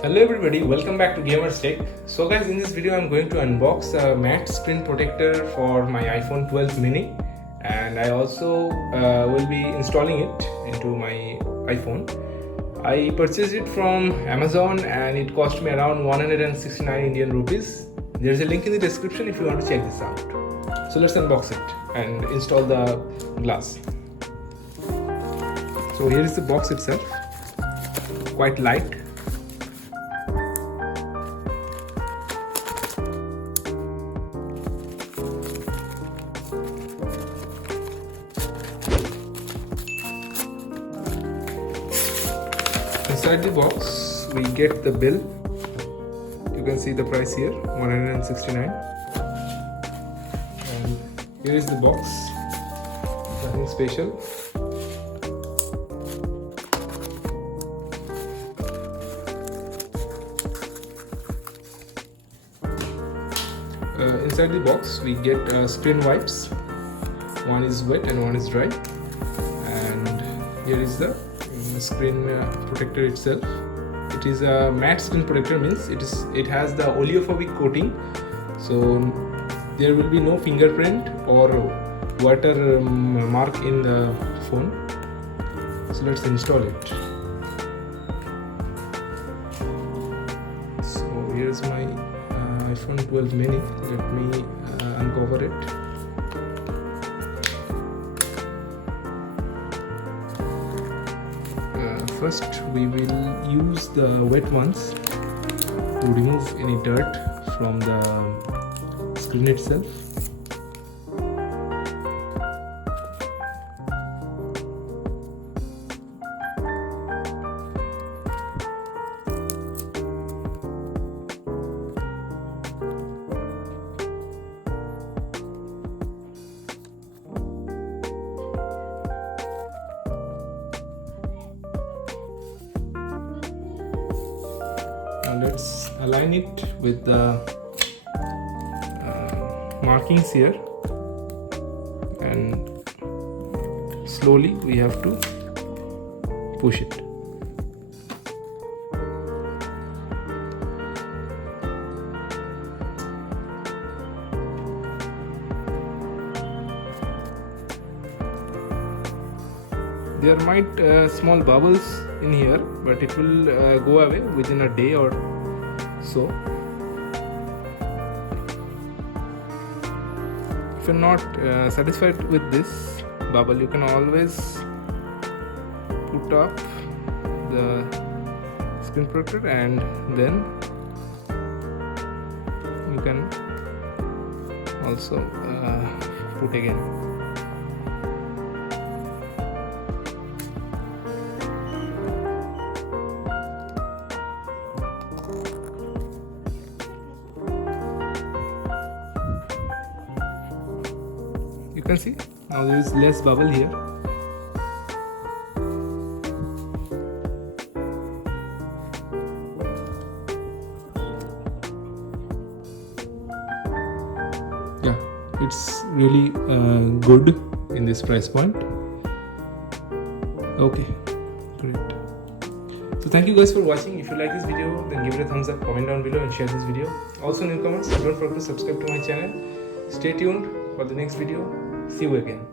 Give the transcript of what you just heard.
Hello everybody, welcome back to Gamers Tech. So guys, in this video I'm going to unbox a matte screen protector for my iPhone 12 mini, and I also will be installing it into my iPhone. I purchased it from Amazon and it cost me around 169 Indian rupees. There's a link in the description if you want to check this out. So let's unbox it and install the glass. So here is the box itself, quite light. Inside the box we get the bill. You can see the price here, 169, and here is the box. Nothing special. Inside the box we get screen wipes. One is wet and one is dry, and here is the screen protector itself. It is a matte screen protector, means it has the oleophobic coating, so there will be no fingerprint or water mark in the phone. So let's install it. So here's my iPhone 12 mini. Let me uncover it. First we will use the wet ones to remove any dirt from the screen itself. Let's align it with the markings here, and slowly we have to push it. There might small bubbles in here, but it will go away within a day or so. If you're not satisfied with this bubble, you can always put up the screen protector and then you can also put again. You can see now there is less bubble here. Yeah, it's really good in this price point. Okay, great. So thank you guys for watching. If you like this video, then give it a thumbs up, comment down below and share this video. Also newcomers, don't forget to subscribe to my channel. Stay tuned for the next video. See you again.